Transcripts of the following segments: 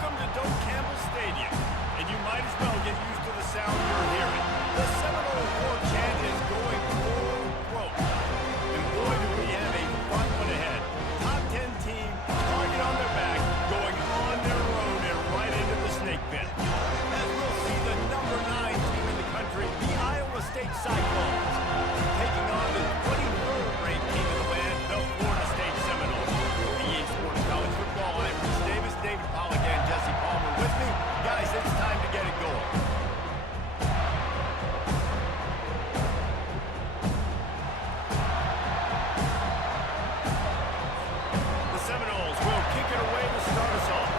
Welcome to Doak Campbell Stadium, and you might as well get used to the sound you're hearing. The Seminole war chant is going full throat. And boy, do we have a fun one ahead. Top 10 team, target on their back, going on their road and right into the snake pit. As we'll see the number 9 team in the country, the Iowa State Cyclones, taking on the 23rd ranked team in the land, the Florida State Seminoles. EA Sports College Football, I'm Bruce Davis, David Pollack, and Jesse Palmer with me. Guys, it's time to get it going. The Seminoles will kick it away to start us off.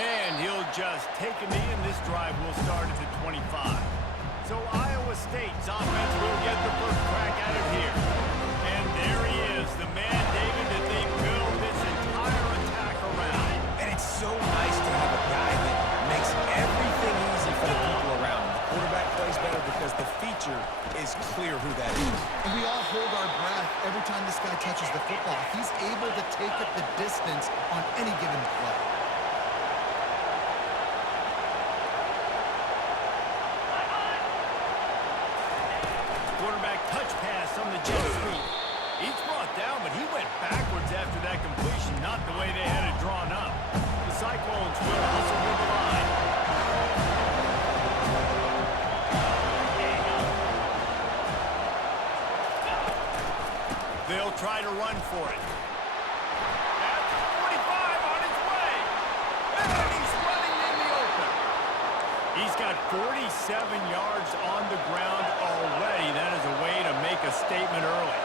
And he'll just take a knee, and this drive will start at the 25. So Iowa State's offense will get the first crack at it here. And there he is, the man, David, that they build this entire attack around. And it's so nice to have a guy that makes everything easy for the people around him. The quarterback plays better because the feature is clear who that is. And we all hold our breath every time this guy touches the football. He's able to take it the distance on any given play. Quarterback touch pass on the jet sweep. He's brought down, but he went backwards after that completion, not the way they had it drawn up. The Cyclones will hustle to the line. They'll try to run for it. At the 45 on his way. And he's running in the open. He's got 47 yards on the ground already. That is a way to make a statement early.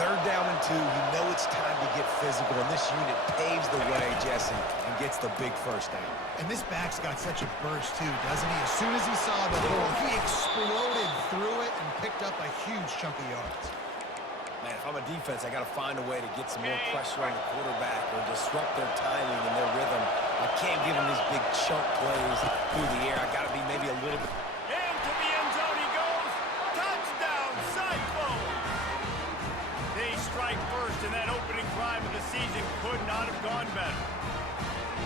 3rd down and 2, you know it's time to get physical, and this unit paves the way, Jesse, and gets the big first down. And this back's got such a burst, too, doesn't he? As soon as he saw the hole, he exploded through it and picked up a huge chunk of yards. Man, if I'm a defense, I got to find a way to get some more pressure on the quarterback or disrupt their timing and their rhythm. I can't give them these big chunk plays through the air. I got to be maybe a little bit. Into the end zone he goes. Touchdown, Cyclones. They strike first, and that opening drive of the season could not have gone better.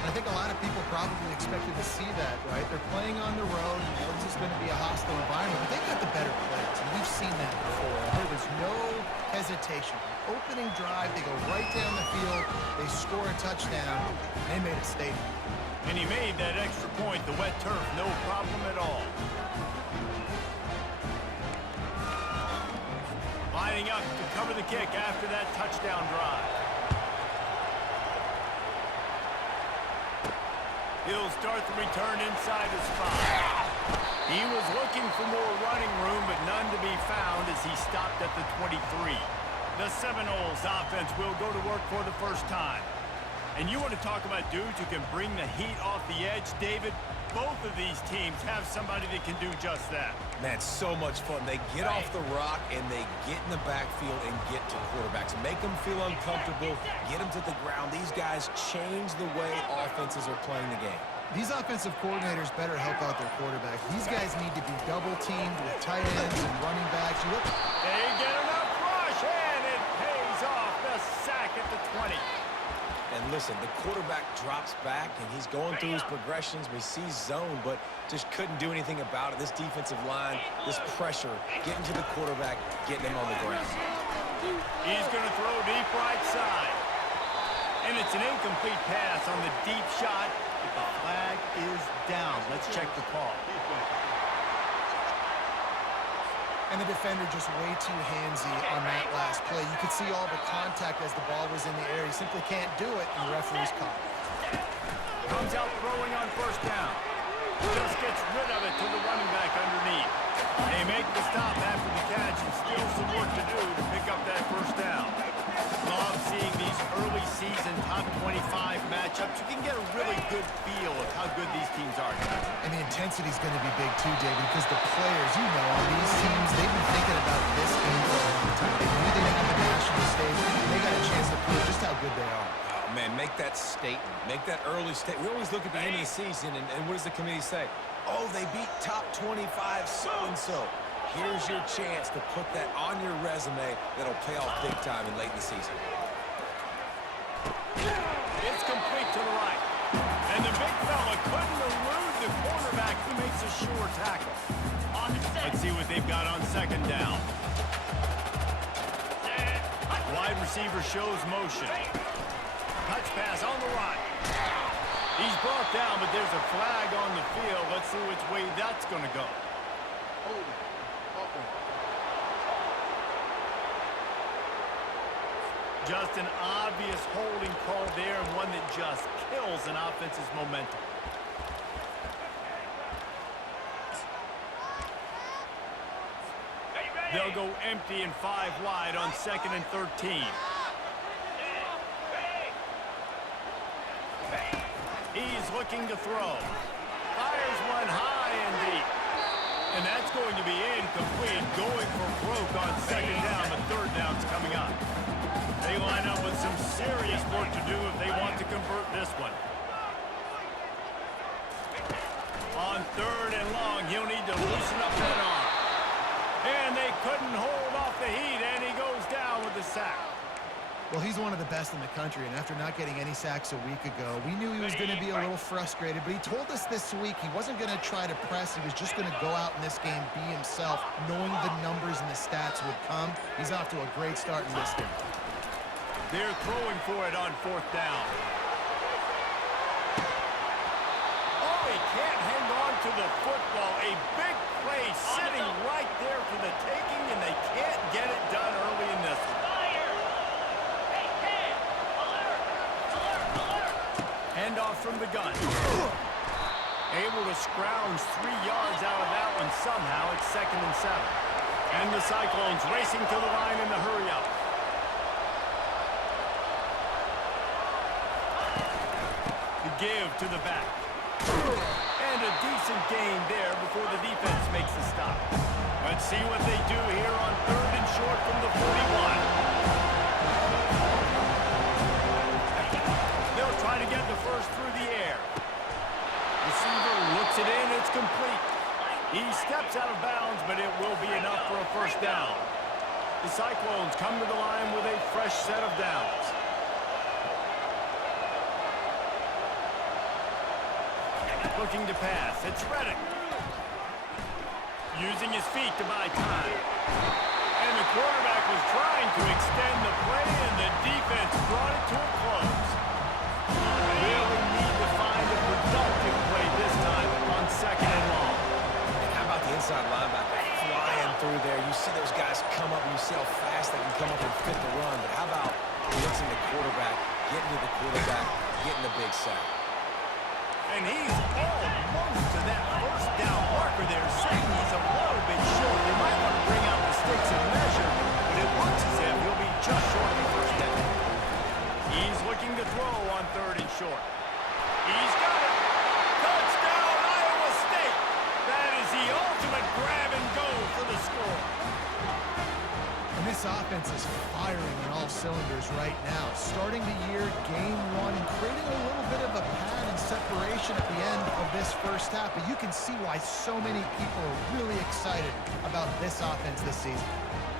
I think a lot of people probably expected to see that, right? They're playing on the road. You know, this is going to be a hostile environment, but they got the better players, and we've seen that before. There was no hesitation. Opening drive, they go right down the field, they score a touchdown, and they made a statement. And he made that extra point, the wet turf, no problem at all. Lining up to cover the kick after that touchdown drive. He'll start the return inside his 5. He was looking for more running room, but none to be found as he stopped at the 23. The Seminoles offense will go to work for the first time. And you want to talk about dudes who can bring the heat off the edge, David? Both of these teams have somebody that can do just that. Man, so much fun. They get off the rock, and they get in the backfield and get to quarterbacks. Make them feel uncomfortable, get them to the ground. These guys change the way offenses are playing the game. These offensive coordinators better help out their quarterback. These guys need to be double-teamed with tight ends and running backs. You look. They get enough rush, and it pays off the sack at the 20. And listen, the quarterback drops back, and he's going through his progressions. We see zone, but just couldn't do anything about it. This defensive line, this pressure, getting to the quarterback, getting him on the ground. He's going to throw deep right side. And it's an incomplete pass on the deep shot. But the flag is down. Let's check the call. And the defender just way too handsy on that last play. You could see all the contact as the ball was in the air. He simply can't do it, and the referee's caught. Comes out throwing on first down. Just gets rid of it to the running back underneath. They make the stop after the catch, and still some work to do to pick up that first down. Love seeing these early season top 25 matchups. You can get a really good feel of how good these teams are. And the intensity is going to be big too, David, because the players, you know, on these teams, they've been thinking about this game for a long time. They knew they'd have the national stage. They got a chance to prove just how good they are. Oh, man, make that statement. Make that early statement. We always look at the end of the season, and what does the committee say? Oh, they beat top 25 so-and-so. Here's your chance to put that on your resume that'll pay off big time in late in the season. It's complete to the right. And the big fella couldn't elude the cornerback who makes a sure tackle. Let's see what they've got on second down. Wide receiver shows motion. Touch pass on the right. He's brought down, but there's a flag on the field. Let's see which way that's going to go. Just an obvious holding call there, and one that just kills an offense's momentum. They'll go empty and 5 wide on 2nd and 13. He's looking to throw. Fires one high and deep. And that's going to be incomplete. Going for broke on 2nd down. The 3rd down's coming up. They line up with some serious work to do if they want to convert this one. On 3rd and long, he'll need to loosen up that arm. And they couldn't hold off the heat, and he goes down with the sack. Well, he's one of the best in the country, and after not getting any sacks a week ago, we knew he was going to be a little frustrated, but he told us this week he wasn't going to try to press. He was just going to go out in this game, be himself, knowing the numbers and the stats would come. He's off to a great start in this game. They're throwing for it on 4th down. Oh, he can't hang on to the football. A big play sitting right there for the taking, and they can't get it done early in this one. Handoff from the gun. Able to scrounge 3 yards out of that one somehow. It's 2nd and 7. And the Cyclones racing to the line in the hurry up. The give to the back. And a decent gain there before the defense makes the stop. Let's see what they do here on 3rd and short from the 41. They'll try to get the first through the air. Receiver looks it in. It's complete. He steps out of bounds, but it will be enough for a 1st down. The Cyclones come to the line with a fresh set of downs. Looking to pass. It's Reddick. Using his feet to buy time. And the quarterback was trying to extend the play, and the defense brought it to a close. Really need to find a productive play this time on 2nd and long. And how about the inside linebacker flying through there? You see those guys come up, and you see how fast they can come up and fit the run. But how about blitzing the quarterback, getting to the quarterback, getting the big sack? And he's almost to that 1st down marker there, saying he's a little bit short. They might want to bring out the sticks and measure, but it looks as if he'll be just short of the 1st down. He's looking to throw on 3rd and short. He's got it. Touchdown, Iowa State. That is the ultimate grab and go for the score. And this offense is firing on all cylinders right now. Starting the year, game 1, and creating a little bit of a pad and separation at the end of this 1st half. But you can see why so many people are really excited about this offense this season.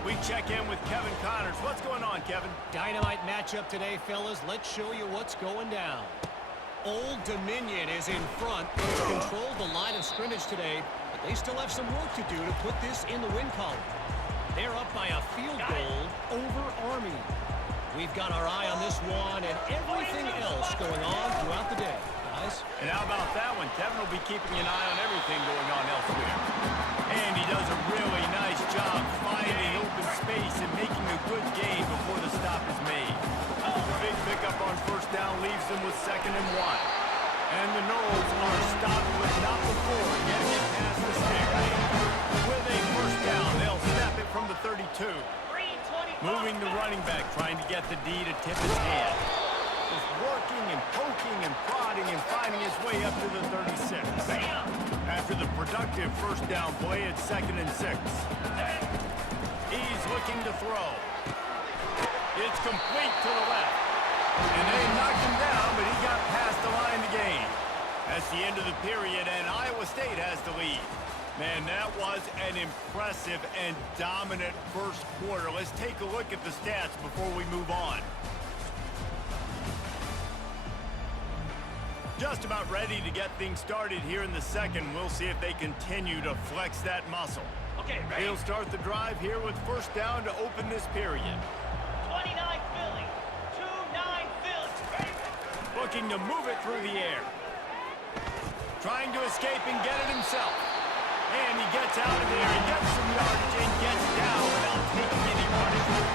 We check in with Kevin Connors. What's going on, Kevin? Dynamite matchup today, fellas. Let's show you what's going down. Old Dominion is in front. They've controlled the line of scrimmage today, but they still have some work to do to put this in the win column. They're up by a field goal over Army. We've got our eye on this one and everything else going on throughout the day, guys. And how about that one? Kevin will be keeping an eye on everything going on elsewhere. And he does a really nice job finding open space and making a good gain before the stop is made. The big pickup on 1st down leaves them with 2nd and 1. And the Noles are stopped but not before getting it past the sticks. With a 1st down, they'll snap it from the 32. Moving the running back, trying to get the D to tip his hand. Just working and poking and prodding and finding his way up to the 36. After the productive 1st down play, it's 2nd and 6. He's looking to throw. It's complete to the left. And they knocked him down, but he got past the line to gain. That's the end of the period, and Iowa State has the lead. Man, that was an impressive and dominant first quarter. Let's take a look at the stats before we move on. Just about ready to get things started here in the second. We'll see if they continue to flex that muscle. Okay, ready? He'll start the drive here with first down to open this period. 29 Philly. 2-9 Philly. Looking to move it through the air. Trying to escape and get it himself. And he gets out of there and gets some yardage and gets down without taking any punishment.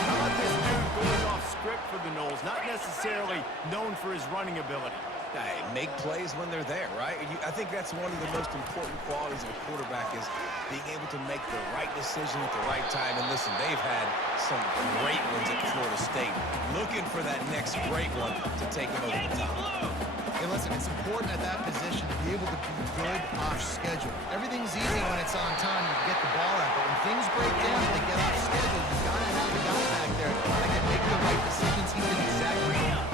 How about this dude going off script for the Noles? Not necessarily known for his running ability. Hey, make plays when they're there, right? I think that's one of the most important qualities of a quarterback is being able to make the right decision at the right time. And listen, they've had some great ones at Florida State. Looking for that next great one to take them over the top. Hey, listen, it's important at that position to be able to be good off schedule. Everything's easy when it's on time. You get the ball out. But when things break down and they get off schedule, you got to have a guy back there that can make the right decisions. He did exactly that.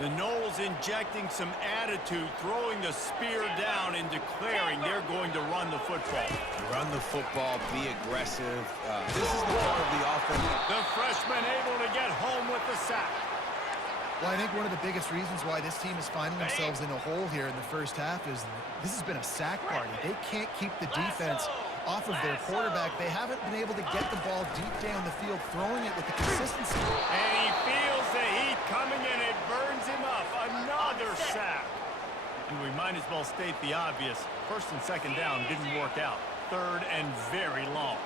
The Noles injecting some attitude, throwing the spear down and declaring they're going to run the football. Run the football, be aggressive. This is the part of the offense. The freshman able to get home with the sack. Well, I think one of the biggest reasons why this team is finding themselves in a hole here in the first half is this has been a sack party. They can't keep the defense off of their quarterback. They haven't been able to get the ball deep down the field, throwing it with the consistency. And he feels the heat coming and it burns him up. Another sack. We might as well state the obvious. First and second down didn't work out. Third and very long.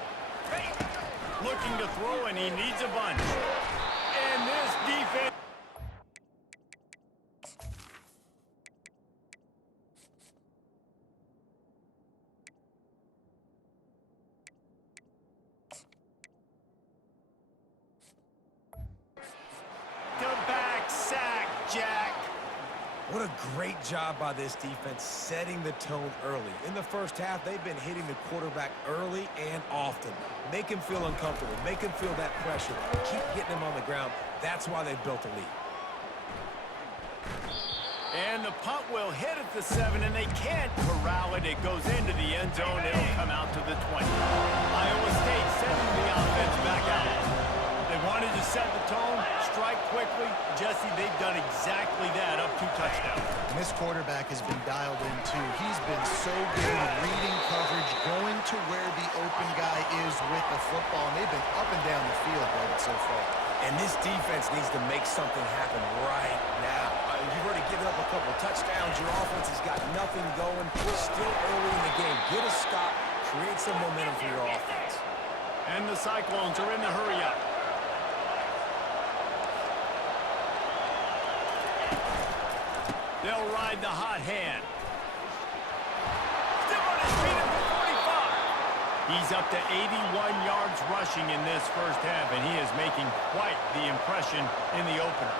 Looking to throw and he needs a bunch. And this defense... What a great job by this defense setting the tone early. In the first half, they've been hitting the quarterback early and often. Make him feel uncomfortable. Make him feel that pressure. Keep getting him on the ground. That's why they've built a lead. And the punt will hit at the 7, and they can't corral it. It goes into the end zone. It'll come out to the 20. Iowa State sending the offense back out. They wanted to set the tone, strike quickly. Jesse, they've done exactly that, up 2 touchdowns. And this quarterback has been dialed in, too. He's been so good at reading coverage, going to where the open guy is with the football, and they've been up and down the field, David, so far. And this defense needs to make something happen right now. You've already given up a couple of touchdowns. Your offense has got nothing going. Still early in the game. Get a stop. Create some momentum for your offense. And the Cyclones are in the hurry-up. They'll ride the hot hand. Still on his feet at the 45. He's up to 81 yards rushing in this first half, and he is making quite the impression in the opener.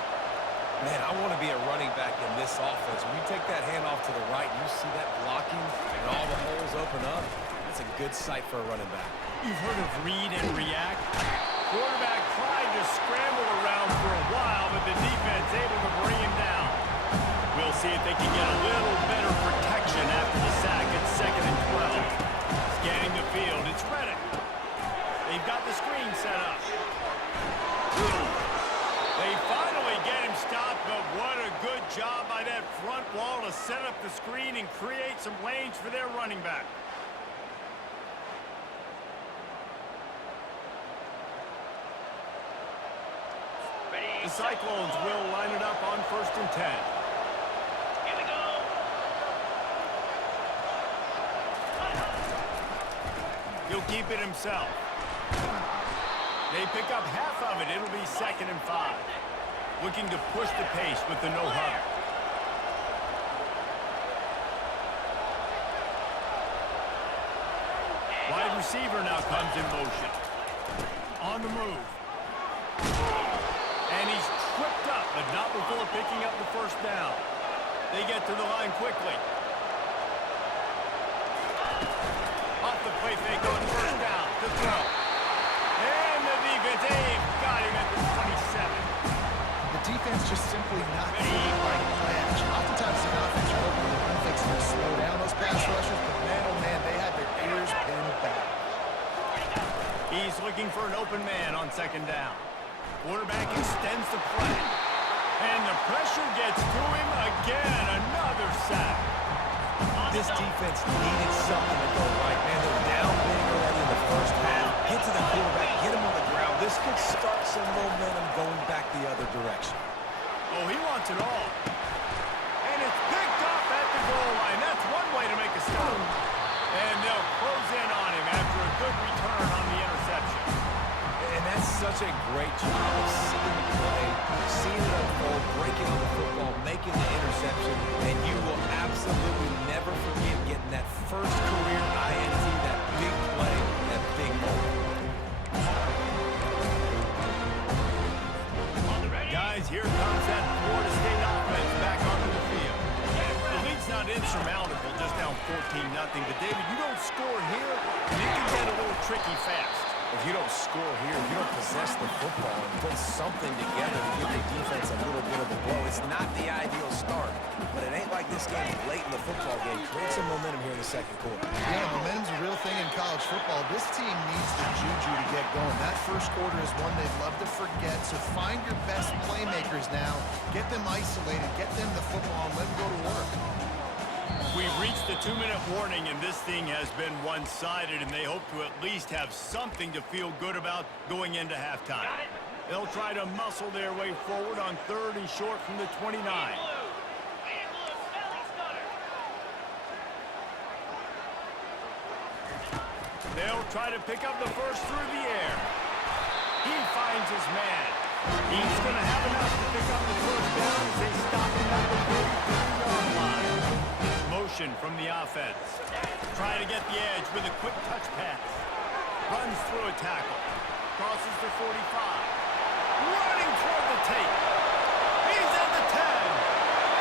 Man, I want to be a running back in this offense. When you take that handoff to the right, you see that blocking and all the holes open up. That's a good sight for a running back. You've heard of read and react. Quarterback tried to scramble around for a while, but the defense able to bring him down. We'll see if they can get a little better protection after the sack at 2nd and 12. Scanning the field, it's Reddick. They've got the screen set up. They finally get him stopped, but what a good job by that front wall to set up the screen and create some lanes for their running back. The Cyclones will line it up on 1st and 10. Here we go. He'll keep it himself. They pick up half of it. It'll be 2nd and 5. Looking to push the pace with the no huddle. Wide receiver now comes in motion. On the move. And he's tripped up, but not before picking up the first down. They get to the line quickly. Off the play fake on first down to throw. And the defense, they've got him at the 27. The defense just simply not seeing the right play action. Oftentimes, the offense are hoping the run fix will slow down those pass rushers, but man, oh man, they had He's looking for an open man on second down. Quarterback extends the play. And the pressure gets to him again. Another sack. This defense needed something to go right, man. They're down big already in the first half. Get to the quarterback, get him on the ground. This could start some momentum going back the other direction. Oh, he wants it all. And it's picked off at the goal line. That's one way to make a stop. And they'll close in on him after a good return on the interception. And that's such a great job of seeing the play, seeing it unfold, breaking on the football, making the interception, and you will absolutely never forget getting that first career INT, that big play, that big moment. Guys, here comes that Florida State offense back onto the field. The lead's not insurmountable, just down 14-0. But, David, you don't score here, and it can get a little tricky fast. If you don't score here, if you don't possess the football and put something together to give your defense a little bit of a blow, it's not the ideal start. But it ain't like this game's late in the football game. Create some momentum here in the second quarter. Yeah, momentum's a real thing in college football. This team needs the juju to get going. That first quarter is one they'd love to forget. So find your best playmakers now. Get them isolated. Get them the football and let them go to work. We've reached the 2-minute warning, and this thing has been one-sided, and they hope to at least have something to feel good about going into halftime. They'll try to muscle their way forward on 3rd and short from the 29. They'll try to pick up the first through the air. He finds his man. He's going to have enough to pick up the first down as they stop him at the 33-yard line. Motion from the offense. Trying to get the edge with a quick touch pass. Runs through a tackle. Crosses the 45. Running toward the tape. He's at the 10.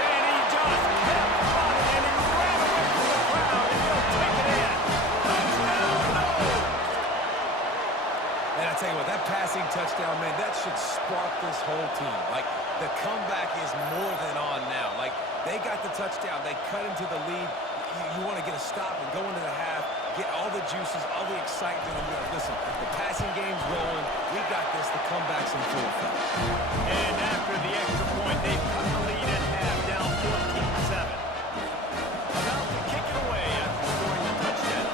And he just kept running, and he ran away from the crowd, and he'll take it in. Touchdown, no! And I tell you what, that passing touchdown, man, that should spark this whole team. Like, the comeback is more than on now. Like, they got the touchdown. They cut into the lead. You want to get a stop and go into the half, get all the juices, all the excitement. And listen, the passing game's rolling. We got this. The comeback's in full effect. And after the extra point, they've cut the lead at half, down 14-7. About to kick it away after scoring the touchdown.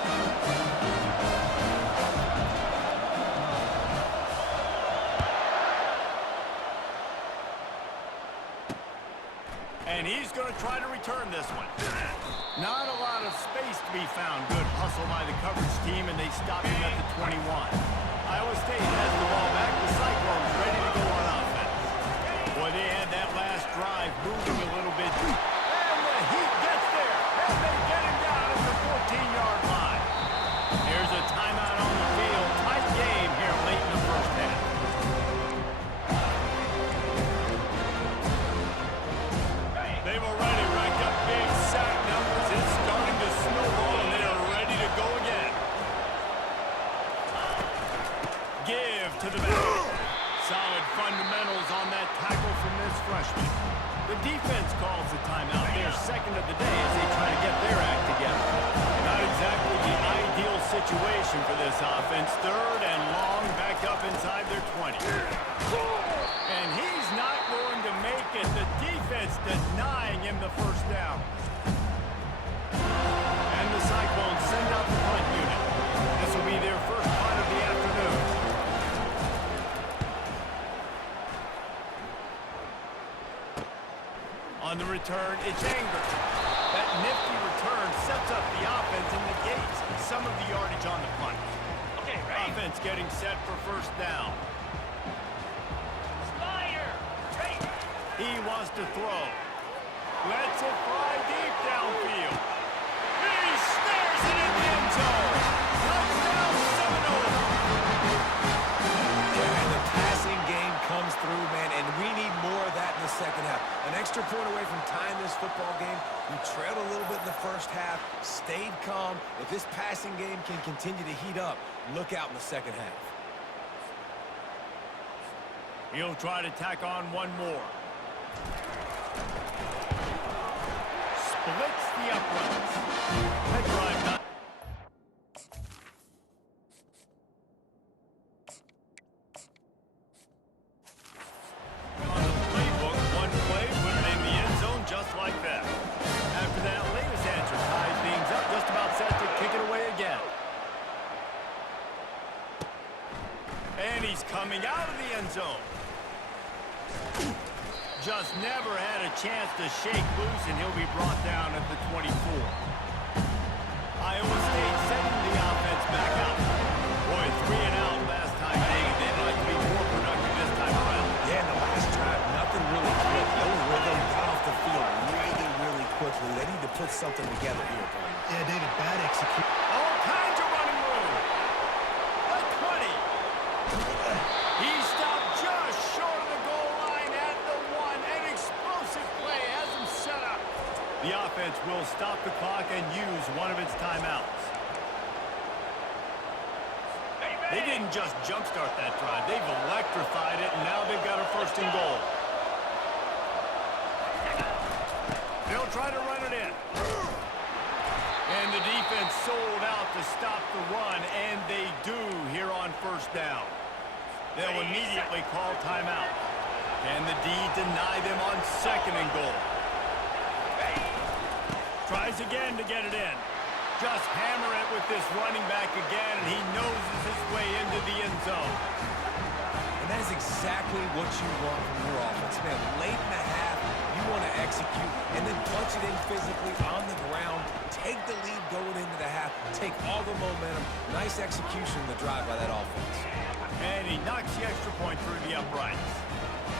And he's going to try to return this one. Not a lot of space to be found. Good hustle by the coverage team, and they stop him at the 21. Iowa State has the ball back. The Cyclones ready to go on offense. Boy, they had that last drive moving a little bit. And the Heat gets there. And they get him down at the 14-yard line. Here's a timeout on the field. Tight game here late in the first half. They've already racked up big sack numbers. It's starting to snowball, and they are ready to go again. Give to the back. Solid fundamentals on that tackle from this freshman. The defense calls the timeout. Their second of the day as they try to get their act together. Not exactly the ideal situation for this offense. 3rd and long, back up inside their 20. And he's not going to make it. The defense denying him the first down. And the Cyclones send out the punt unit. This will be their first punt of the afternoon. On the return, it's Anger. That nifty return sets up the offense and negates some of the yardage on the punt. Okay, ready? Offense getting set for first down. Spider, ready? He wants to throw. Lets it fly deep downfield. He snares it in the end zone. Touchdown, Seminole. Yeah, and the passing game comes through, man, and we need more of that in the second half. An extra point away from tying this football game. We trailed a little bit in the first half, stayed calm. If this passing game can continue to heat up, look out in the second half. He'll try to tack on one more. Splits the uprights. That drive not coming out of the end zone. Just never had a chance to shake loose, and he'll be brought down at the 24. Iowa State sending the offense back out. Boy, 3 and out last time. They'd like to be more productive this time around. Yeah, in the last drive, nothing really clicked. No rhythm, got off the field really quickly. They need to put something together here, Brandon. Yeah, David, bad execution. All kinds of running room. The 20. He stopped just short of the goal line at the 1. An explosive play has him set up. The offense will stop the clock and use one of its timeouts. They didn't just jumpstart that drive. They've electrified it, and now they've got a 1st and goal. They'll try to run it in. And the defense sold out to stop the run, and they do here on 1st down. They'll immediately call timeout. And the D deny them on 2nd and goal. Tries again to get it in. Just hammer it with this running back again, and he noses his way into the end zone. And that is exactly what you want from your offense, man. Late in the half, you want to execute and then punch it in physically on the ground, take the lead going into the half, take all the momentum. Nice execution in the drive by that offense. And he knocks the extra point through the uprights.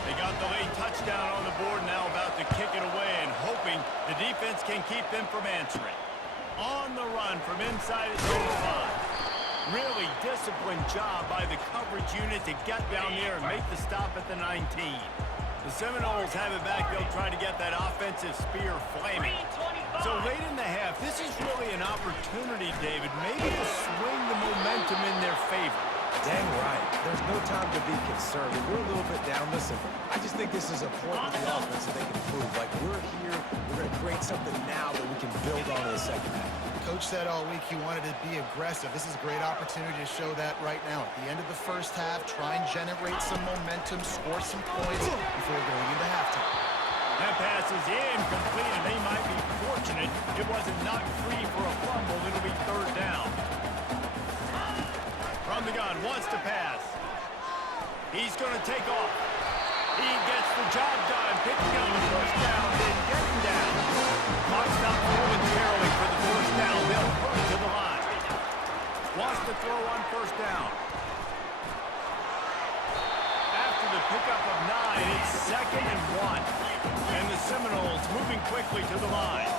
They got the late touchdown on the board, now about to kick it away and hoping the defense can keep them from answering. On the run from inside his own 5. Really disciplined job by the coverage unit to get down there and make the stop at the 19. The Seminoles have it back. They'll try to get that offensive spear flaming. So late in the half, this is really an opportunity, David, maybe to swing the momentum in their favor. Dang right. There's no time to be concerned. If we're a little bit down, listen, I just think this is a point with the offense that they can improve. Like, we're here, we're going to create something now that we can build on in the second half. Coach said all week he wanted to be aggressive. This is a great opportunity to show that right now. At the end of the 1st half, try and generate some momentum, score some points before going into halftime. That pass is incomplete, and they might be fortunate it wasn't knocked free for a fumble. It'll be 3rd down. From the gun, wants to pass. He's going to take off. He gets the job done, picking up the 1st down, then getting down. Clock stopped momentarily for the 1st down. They'll hurry to the line. Wants to throw on 1st down. After the pickup of 9, it's 2nd and 1. And the Seminoles moving quickly to the line.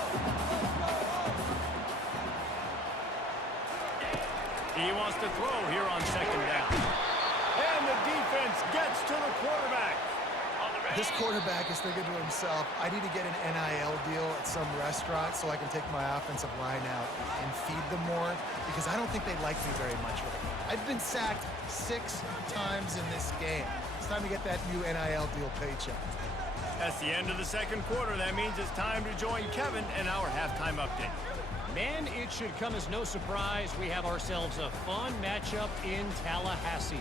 He wants to throw here on 2nd down. And the defense gets to the quarterback. This quarterback is thinking to himself, I need to get an NIL deal at some restaurant so I can take my offensive line out and feed them more, because I don't think they like me very much right now. I've been sacked 6 times in this game. It's time to get that new NIL deal paycheck. That's the end of the 2nd quarter. That means it's time to join Kevin in our halftime update. Man, it should come as no surprise we have ourselves a fun matchup in Tallahassee.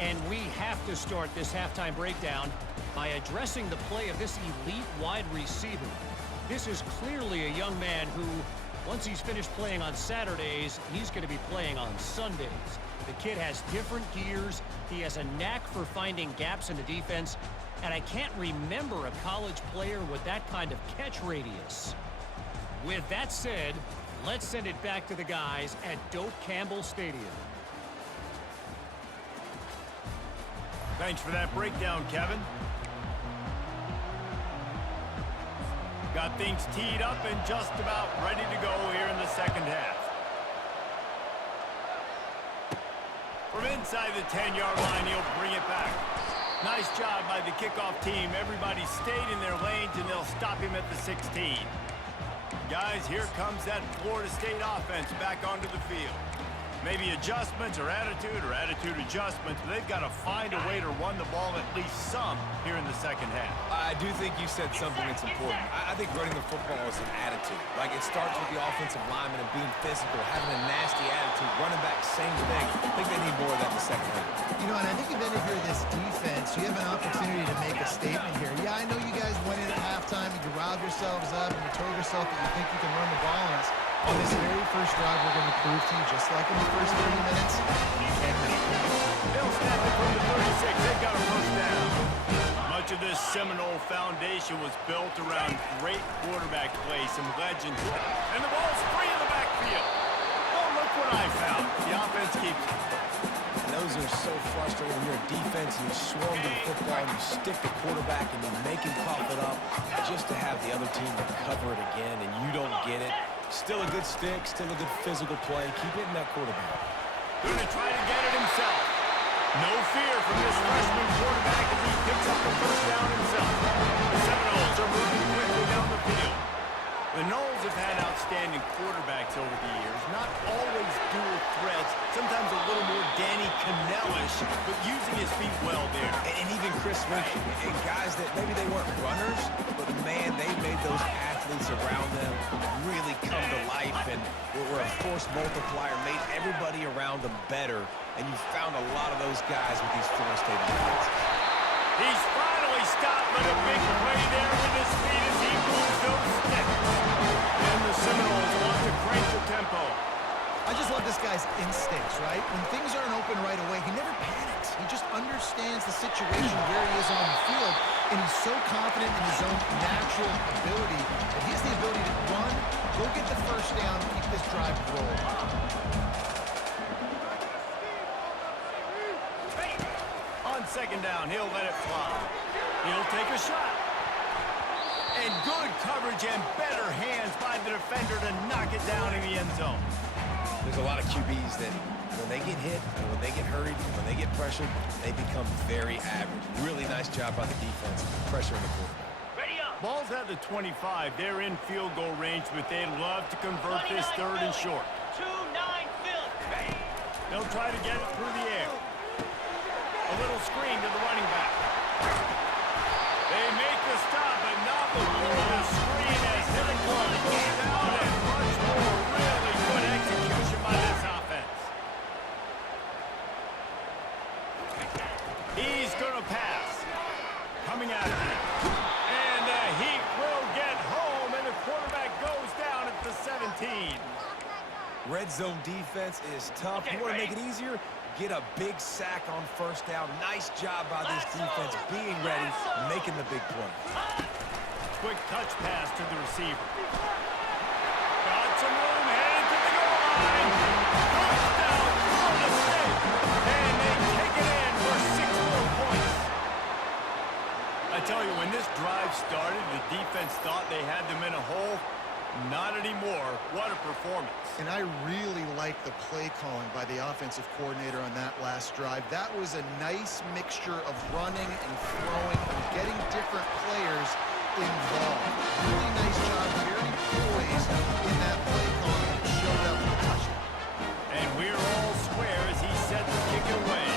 And we have to start this halftime breakdown by addressing the play of this elite wide receiver. This is clearly a young man who, once he's finished playing on Saturdays, he's going to be playing on Sundays. The kid has different gears. He has a knack for finding gaps in the defense. And I can't remember a college player with that kind of catch radius. With that said, let's send it back to the guys at Doak Campbell Stadium. Thanks for that breakdown, Kevin. Got things teed up and just about ready to go here in the 2nd half. From inside the 10-yard line, he'll bring it back. Nice job by the kickoff team. Everybody stayed in their lanes, and they'll stop him at the 16. Guys, here comes that Florida State offense back onto the field. Maybe adjustments or attitude adjustments, but they've got to find a way to run the ball at least some here in the 2nd half. I do think you said something that's important. I think running the football is an attitude. Like, it starts with the offensive lineman and being physical, having a nasty attitude. Running back, same thing. I think they need more of that in the 2nd half. You know, and I think if any of you're this defense, you have an opportunity to make a statement here. Yeah, I know you guys went in at halftime and you riled yourselves up and you told yourself that you think you can run the ball on us. On this very first drive, we're going to prove to you, just like in the first 30 minutes, you can make it. They'll snap it from the 36. They've got a first down. Much of this Seminole foundation was built around great quarterback play, some legends. And the ball's free in the backfield. Oh, look what I found. The offense keeps it. And those are so frustrating when you're a defense and you swarm to the football and you stick the quarterback and you make him cough it up just to have the other team to cover it again and you don't get it. Still a good stick, still a good physical play. Keep hitting that quarterback. Going to try to get it himself. No fear from this freshman quarterback as he picks up the first down himself. The Seminoles are moving quickly down the field. The Noles have had outstanding quarterbacks over the years, not always dual threats, sometimes a little more Danny Cannell-ish, but using his feet well there. And even Chris Winkie, and guys that maybe they weren't runners, but man, they made those athletes around them really come to life and were a force multiplier, made everybody around them better, and you found a lot of those guys with these Florida State offenses. He's finally stopped, but a big play there with his feet as he moves those sticks. And the Seminoles want to crank the tempo. I just love this guy's instincts, right? When things aren't open right away, he never panics. He just understands the situation where he is on the field, and he's so confident in his own natural ability that he has the ability to run, go get the first down, keep this drive rolling. On second down, he'll let it fly. He'll take a shot. And good coverage and better hands by the defender to knock it down in the end zone. There's a lot of QBs that when they get hit, and when they get hurried, and when they get pressured, they become very average. Really nice job by the defense, pressuring the quarterback. Ready up. Ball's at the 25. They're in field goal range, but they'd love to convert this third and short. 2-9 Philly. Ready. They'll try to get it through the air. A little screen to the running back. They make the stop, but not before the screen as Hillicourt goes down and much more. Really good execution by this offense. He's going to pass. Coming out of it. And he will get home, and the quarterback goes down at the 17. Red zone defense is tough. You want to make it easier? Get a big sack on first down. Nice job by this defense being ready, making the big play. Quick touch pass to the receiver. Got some room, headed to the goal line. Touchdown, Florida State. And they take it in for 6 more points. I tell you, when this drive started, the defense thought they had them in a hole. Not anymore. What a performance. And I really like the play calling by the offensive coordinator on that last drive. That was a nice mixture of running and throwing and getting different players involved. Really nice job, very poised in that play calling, and it showed up with a touchdown. And we're all square as he set the kick away.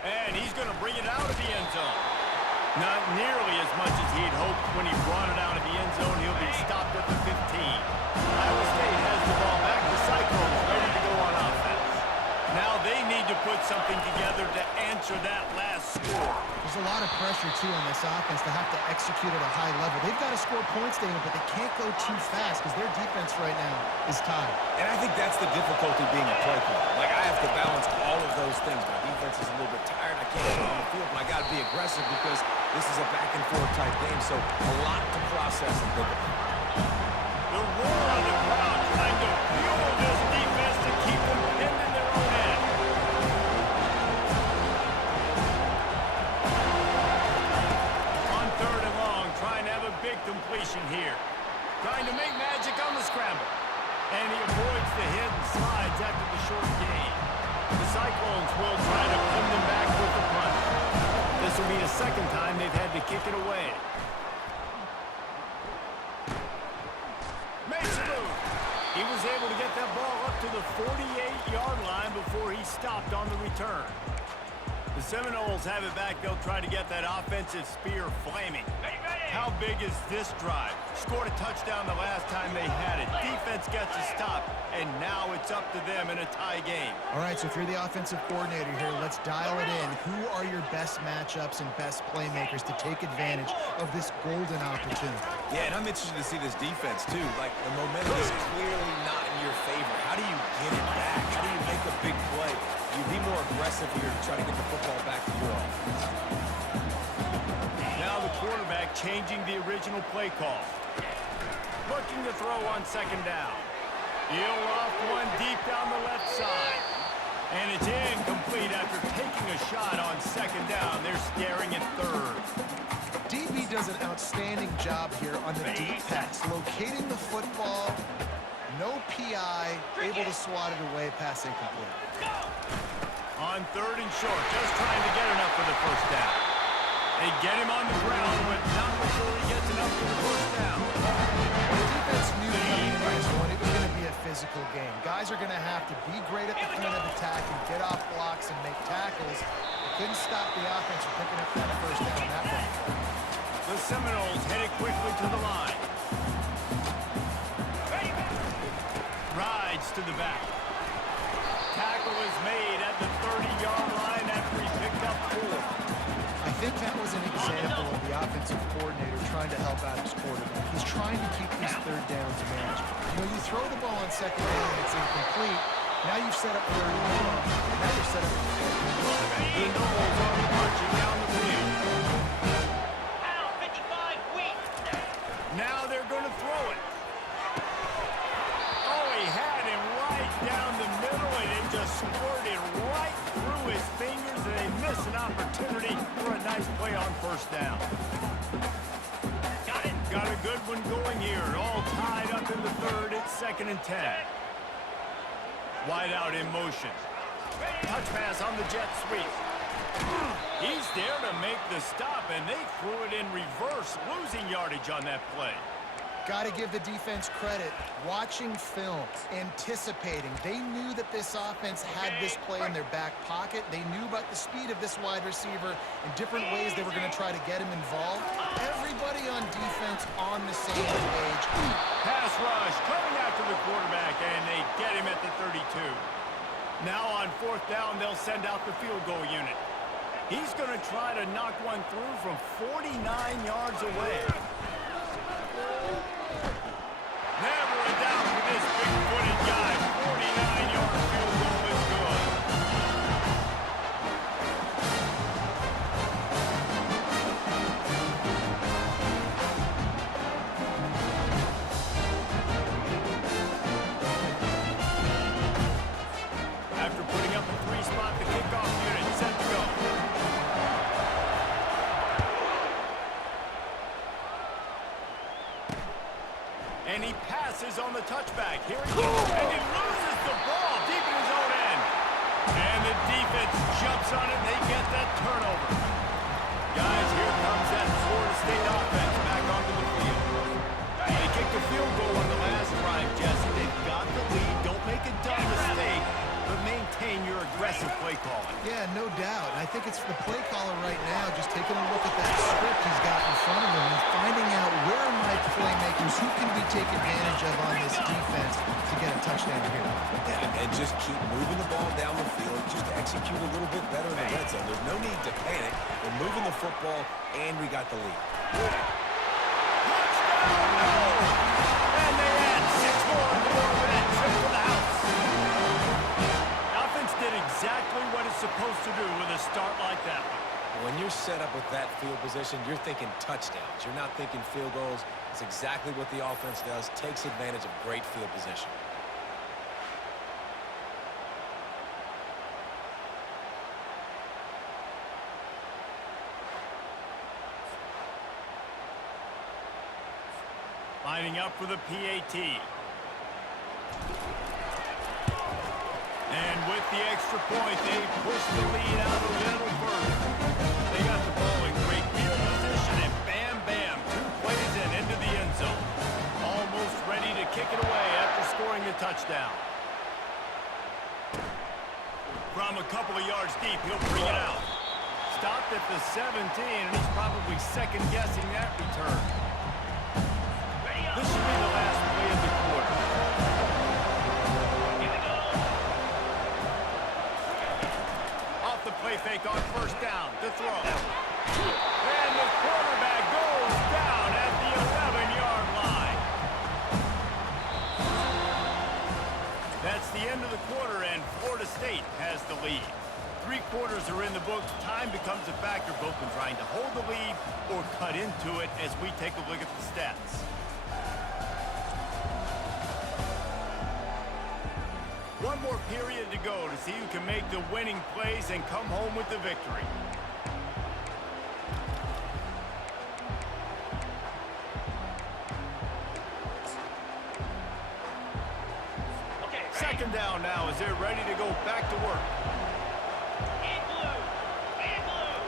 And he's going to bring it out of the end zone. Not nearly as much as he'd hoped when he brought it out of the end zone. He'll be stopped at the 15. Iowa State has the ball back. The Cyclones ready to go on offense. Now they need to put something together to answer that last score. There's a lot of pressure, too, on this offense to have to execute at a high level. They've got to score points, David, but they can't go too fast because their defense right now is tied. And I think that's the difficulty being a play caller. Like, I have to balance all of those things. My defense is a little bit tired. I can't get on the field, but I got to be aggressive because this is a back-and-forth type game, so a lot to process and think about. The roar of the crowd trying to fuel this defense to keep them pinned in their own end. On third and long, trying to have a big completion here. Trying to make magic on the scramble. And he avoids the hit and slides after the short gain. The Cyclones will try to pin them back with the punt. This will be the second time they've had to kick it away. Makes a move. He was able to get that ball up to the 48-yard line before he stopped on the return. The Seminoles have it back. They'll try to get that offensive spear flaming. How big is this drive? Scored a touchdown the last time they had it. Defense gets a stop, and now it's up to them in a tie game. All right, so if you're the offensive coordinator here, let's dial it in. Who are your best matchups and best playmakers to take advantage of this golden opportunity? Yeah, and I'm interested to see this defense, too. Like, the momentum is clearly not in your favor. How do you get it back? How do you make a big play? You be more aggressive here to try to get the football back to your offense. Now the quarterback changing the original play call. Looking to throw on second down. He'll off one deep down the left side. And it's incomplete after taking a shot on second down. They're staring at third. DB does an outstanding job here on the deep pass, locating the football, no PI, able to swat it away, pass incomplete. On third and short, just trying to get enough for the first down. They get him on the ground, but not before he gets enough for the first down. The defense knew coming into this one it was going to be a physical game. Guys are going to have to be great at the point of attack and get off blocks and make tackles. They couldn't stop the offense from picking up that first down that way. The Seminoles headed quickly to the line. Rides to the back. Tackle is made at the 30-yard line after he picked up 4. I think that was an example of the offensive coordinator trying to help out his quarterback. He's trying to keep these third downs manageable. You know, you throw the ball on second down and it's incomplete. Now you've set up third and long. Now you're set up for fourth. The Noles are marching down the field. Out 55 weak. Now they're going to throw it. Oh, he had him right down the middle, and it just squirted right through his fingers, and they miss an opportunity for a nice play on first down. Got it. Got a good one going here. All tied up in the third. It's 2nd and 10. Wide out in motion. Touch pass on the jet sweep. He's there to make the stop, and they threw it in reverse, losing yardage on that play. Got to give the defense credit. Watching film, anticipating. They knew that this offense had this play in their back pocket. They knew about the speed of this wide receiver and different ways they were going to try to get him involved. Everybody on defense on the same page. Pass rush coming after the quarterback, and they get him at the 32. Now on fourth down, they'll send out the field goal unit. He's going to try to knock one through from 49 yards away. Never a doubt for this big-footed guy. 49-yard field goal is good. After putting up a 3-spot, the kickoff unit set to go. And he passes on the touchback. Here he goes. And he loses the ball deep in his own end. And the defense jumps on it, and they get that turnover. Guys, here comes that Florida State offense back onto the field. They kicked a field goal on the last drive, Jesse. They've got the lead. Don't make a dumb mistake, but maintain your aggressive play calling. Yeah, no doubt. I think it's the play caller right now just taking a look at that script he's got in front of him and finding out where are my playmakers, who can we take advantage of on this defense to get a touchdown here. Yeah, and just keep moving the ball down the field, just execute a little bit better in the red zone. There's no need to panic. We're moving the football, and we got the lead. Touchdown! No! And they add 6 more on the board with that trip to the house. Offense did exactly what it's supposed to do with a start like that one. When you're set up with that field position, you're thinking touchdowns. You're not thinking field goals. It's exactly what the offense does, takes advantage of great field position. Lining up for the PAT. And with the extra point, they push the lead out a little further. They got the ball in great field position, and bam, bam, 2 plays in into the end zone. Almost ready to kick it away after scoring a touchdown. From a couple of yards deep, he'll bring it out. stopped at the 17, and he's probably second-guessing that return. This should be the last play of the quarter. Here we go. Off the play fake on first down. To throw. And the quarterback goes down at the 11-yard line. That's the end of the quarter, and Florida State has the lead. 3 quarters are in the books. Time becomes a factor both in trying to hold the lead or cut into it as we take a look at the stats. One more period to go to see who can make the winning plays and come home with the victory. Okay, Second down now as they're ready to go back to work. in blue. In blue.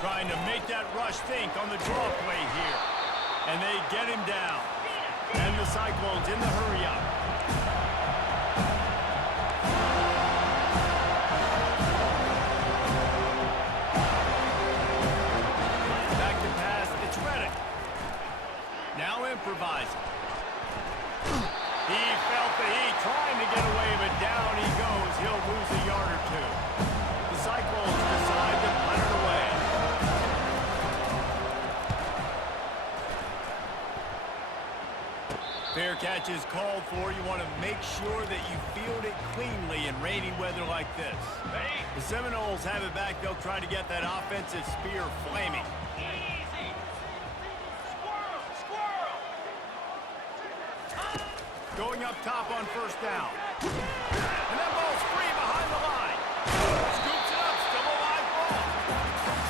Trying to make that rush think on the draw play here. And they get him down. And the Cyclones in the hurry-up. Back to pass, it's Reddick. Now improvising. He felt the heat trying to get away, but down he goes. He'll lose a yard or two. The Cyclones decide to punt it away. Fair catch is called for. You want to make sure that you field it cleanly in rainy weather like this. Ready? The Seminoles have it back. They'll try to get that offensive spear flaming. Easy. Squirrel. Squirrel. Going up top on first down. And that ball's free behind the line. Scoops it up. Still a live ball.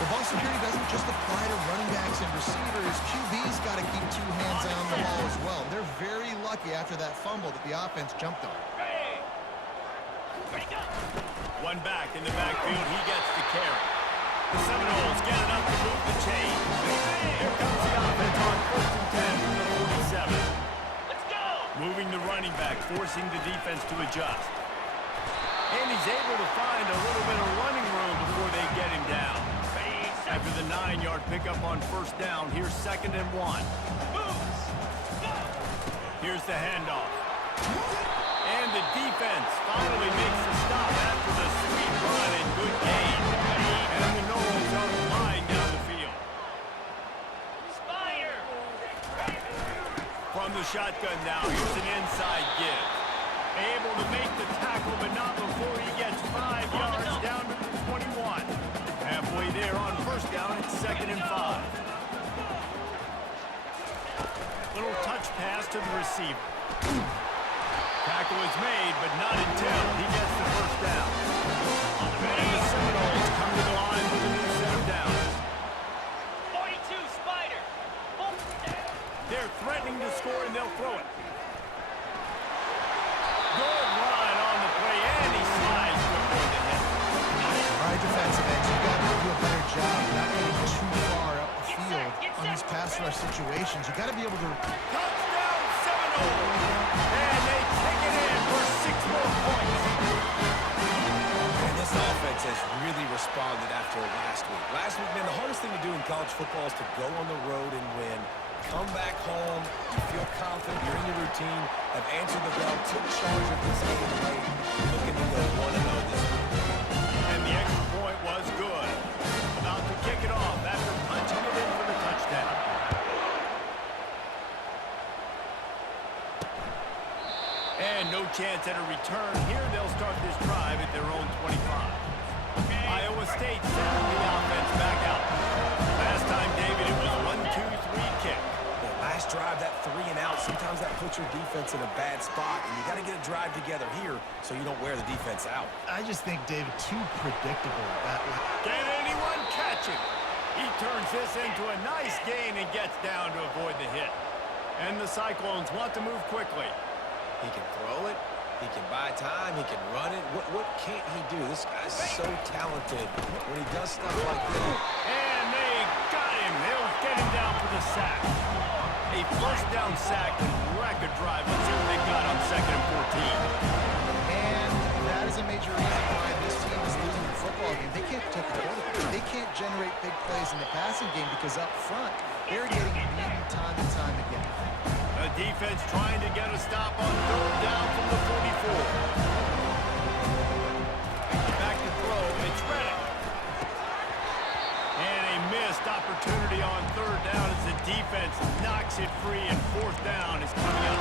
The ball security doesn't just apply to running backs and receivers. QB's got to keep 2 hands on the ball as well. They're very lucky after that fumble that the offense jumped on. Ready. Ready, go. One back in the backfield. He gets the carry. The Seminoles get enough to move the chain. Here comes the offense on first and 10 from the 47. Let's go. Moving the running back, forcing the defense to adjust. And he's able to find a little bit of running room before they get him down. Ready, set. After the 9-yard pickup on first down, here's 2nd and 1. Moves. Go. Here's the handoff. And the defense finally makes the stop after the sweet run and good gain. And the Noles are flying down the field. Spider. From the shotgun now, here's an inside give. Able to make the tackle, but not before he gets 5 yards down to the 21. Halfway there on first down, it's 2nd and 5. Little touch pass to the receiver. Tackle is made, but not until he gets the first down. And the Seminoles come to the line with a new set of downs. 42, Spider. They're threatening to score, and they'll throw it. Good run on the play, and he slides before the hit. All right, defensive ends, you've got to do a better job not getting too far up the field on these pass rush situations. You've got to be able to... Touchdown, Seminoles! And they take it in for 6 more points. And this offense has really responded after last week. Last week, man, the hardest thing to do in college football is to go on the road and win. Come back home, you feel confident, you're in your routine, have answered the bell, took charge of this game late, looking to go 1-0 this week. And the extra point was good. About to kick it off after punching it in for the touchdown. And no chance at a return. Here they'll start this drive at their own 25. Iowa State sending the offense back out. Last time, David, it was 1-2-3 kick. The last drive, that 3 and out, sometimes that puts your defense in a bad spot, and you got to get a drive together here so you don't wear the defense out. I just think, David, too predictable that way. Can anyone catch him? He turns this into a nice gain and gets down to avoid the hit. And the Cyclones want to move quickly. He can throw it, he can buy time, he can run it. What can't he do? This guy's so talented when he does stuff like this. And they got him. They'll get him down for the sack. A first down sack can wreck a drive. Let's see what they got on 2nd and 14. And that is a major reason why this team is losing the football game. defense trying to get a stop on third down from the 44. Back to throw. It's Reddick. And a missed opportunity on third down as the defense knocks it free, and fourth down is coming up.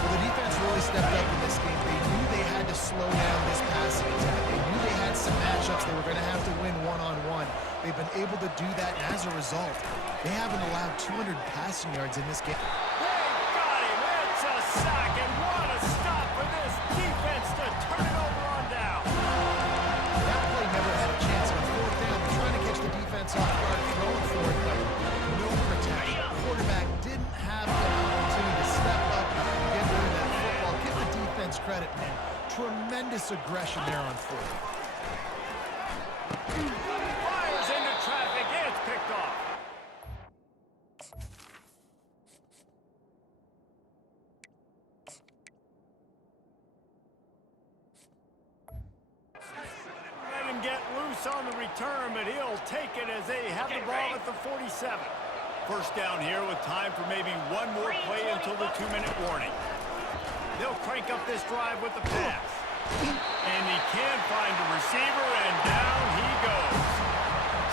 Well, the defense really stepped up in this game. They knew they had to slow down this passing attack. They knew they had some matchups they were going to have to win one-on-one. They've been able to do that, and as a result, they haven't allowed 200 passing yards in this game. They got him. It's a sack, and what a stop for this defense to turn it over on down. That play never had a chance. On fourth down, they're trying to catch the defense off guard, throwing for it, but no protection. The quarterback didn't have the opportunity to step up and get rid of that football. Give the defense credit, man. Tremendous aggression there on fourth. Fires into traffic, and it's picked off. Let him get loose on the return, but he'll take it as they have the ball at the 47. First down here with time for maybe one more play until the 2-minute warning. They'll crank up this drive with the pass. And he can find a receiver, and down he goes.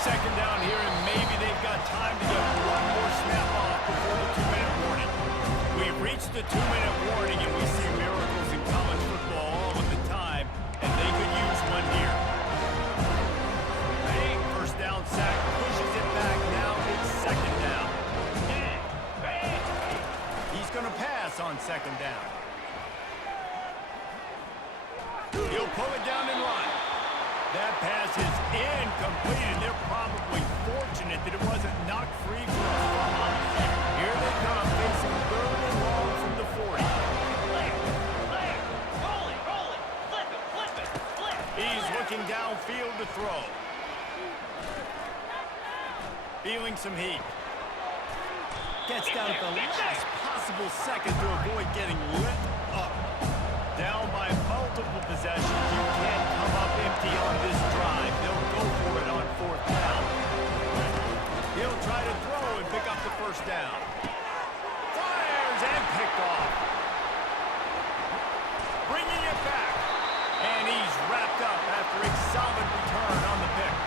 Second down here, and maybe they've got time to get one more snap off before the 2-minute warning. We've reached the 2-minute warning, and we see miracles in college football all of the time, and they could use one here. First down sack, pushes it back. Now it's second down. He's going to pass on second down. He'll pull it down and run. That pass is incomplete, and they're probably fortunate that it wasn't knocked free for a fumble. Here they come, facing third and long from the 40. Roll it, flip it, flip. He's looking downfield to throw. Feeling some heat. Gets down at the last possible second to avoid getting lit up. Down by multiple possessions, you can't come up empty on this drive. They'll go for it on fourth down. He'll try to throw and pick up the first down. Fires and picked off. Bringing it back. And he's wrapped up after a solid return on the pick.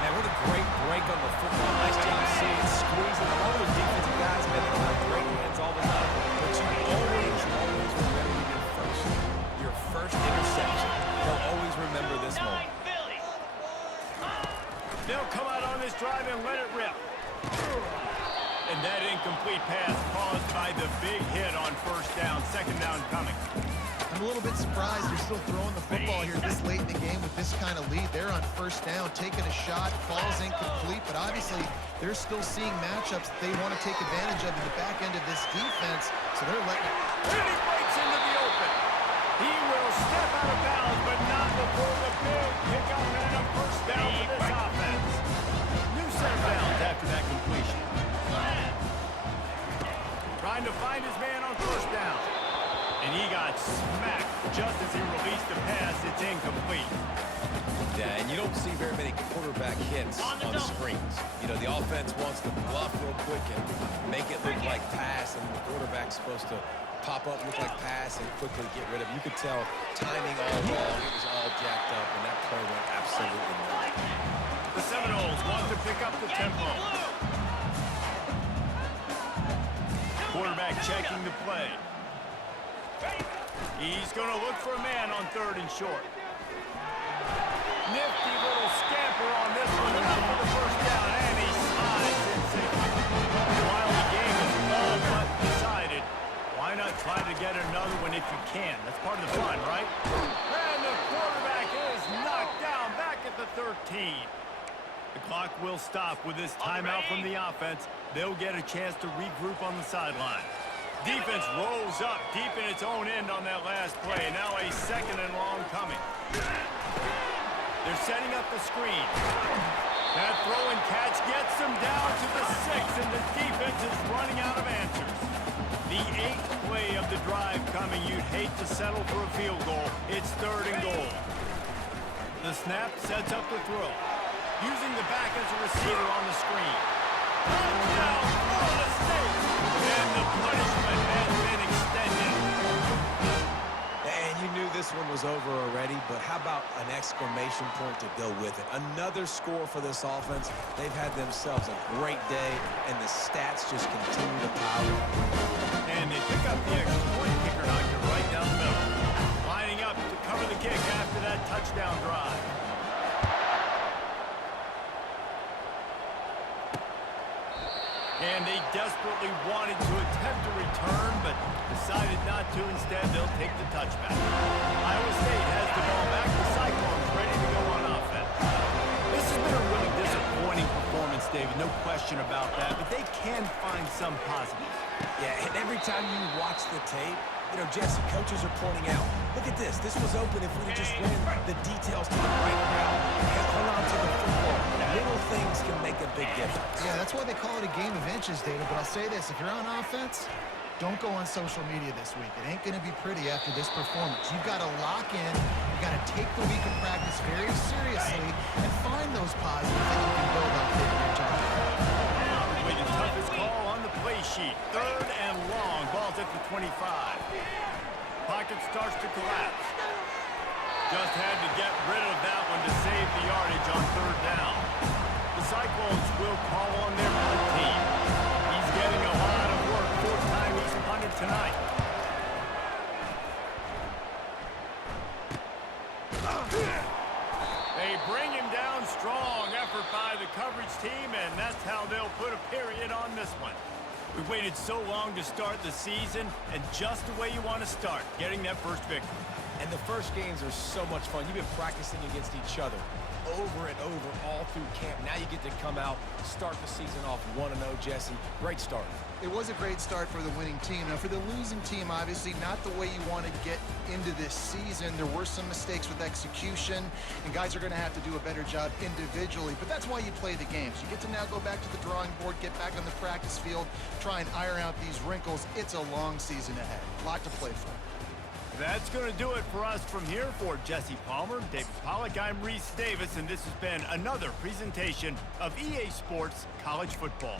Man, what a great break on the football. Nice job seeing it squeezing. All those defensive guys, man, they don't have great hands all the time. But you always remember your first interception. They'll always remember this moment. They'll come out on this drive and let it rip. And that incomplete pass caused by the big hit on first down. Second down coming. I'm a little bit surprised they're still throwing the football here this late in the game with this kind of lead. They're on first down, taking a shot, falls incomplete, but obviously they're still seeing matchups that they want to take advantage of in the back end of this defense, so they're letting it. And he breaks into the open. He will step out of bounds, but not before the big pickup and a first down for this offense. New set of downs after that completion. Trying to find his man on first down. And he got smacked just as he released the pass. It's incomplete. Yeah, and you don't see very many quarterback hits on screens. You know, the offense wants to bluff real quick and make it look like pass, and the quarterback's supposed to pop up, look like pass, and quickly get rid of it. You could tell timing all wrong. It was all jacked up, and that play went absolutely nowhere. The Seminoles want to pick up the tempo. Quarterback checking the play. He's going to look for a man on third and short. Nifty little scamper on this one. Enough for the first down, and he slides in safety. While the game is all but decided, why not try to get another one if you can? That's part of the fun, right? And the quarterback is knocked down back at the 13. The clock will stop with this timeout from the offense. They'll get a chance to regroup on the sideline. Defense rolls up deep in its own end on that last play. Now a second and long coming. They're setting up the screen. That throw and catch gets them down to the 6, and the defense is running out of answers. The 8th play of the drive coming. You'd hate to settle for a field goal. It's third and goal. The snap sets up the throw. Using the back as a receiver on the screen. Touchdown, Florida State. And the punishment has been extended. And you knew this one was over already, but how about an exclamation point to go with it? Another score for this offense. They've had themselves a great day, and the stats just continue to pile up. And they pick up the extra point. Kicker knocked it right down the middle. Lining up to cover the kick after that touchdown drive. And they desperately wanted to attempt a return, but decided not to. Instead, they'll take the touchback. Iowa State has the ball back. The Cyclones ready to go on offense. This has been a really disappointing performance, David. No question about that, but they can find some positives. Yeah, and every time you watch the tape, you know, Jesse, coaches are pointing out, look at this. This was open if we'd have just ran the details to the right route, held on to the football. Little things can make a big difference. Yeah, that's why they call it a game of inches, David. But I'll say this, if you're on offense, don't go on social media this week. It ain't going to be pretty after this performance. You've got to lock in. You've got to take the week of practice very seriously and find those positives that you can build on David you're talking about. With the toughest call on the play sheet. 3rd and long. Ball's at the 25. Pocket starts to collapse. Just had to get rid of that one to save the yardage on 3rd down. The Cyclones will call on their punt team. He's getting a lot of work. 4th time he's punted tonight. They bring him down strong. Effort by the coverage team, and that's how they'll put a period on this one. We waited so long to start the season, and just the way you want to start, getting that first victory. And the first games are so much fun. You've been practicing against each other over and over all through camp. Now you get to come out, start the season off 1-0, Jesse. Great start. It was a great start for the winning team. Now, for the losing team, obviously not the way you want to get into this season. There were some mistakes with execution, and guys are going to have to do a better job individually. But that's why you play the games. You get to now go back to the drawing board, get back on the practice field, try and iron out these wrinkles. It's a long season ahead. A lot to play for. That's going to do it for us from here. For Jesse Palmer, David Pollack, I'm Reese Davis, and this has been another presentation of EA Sports College Football.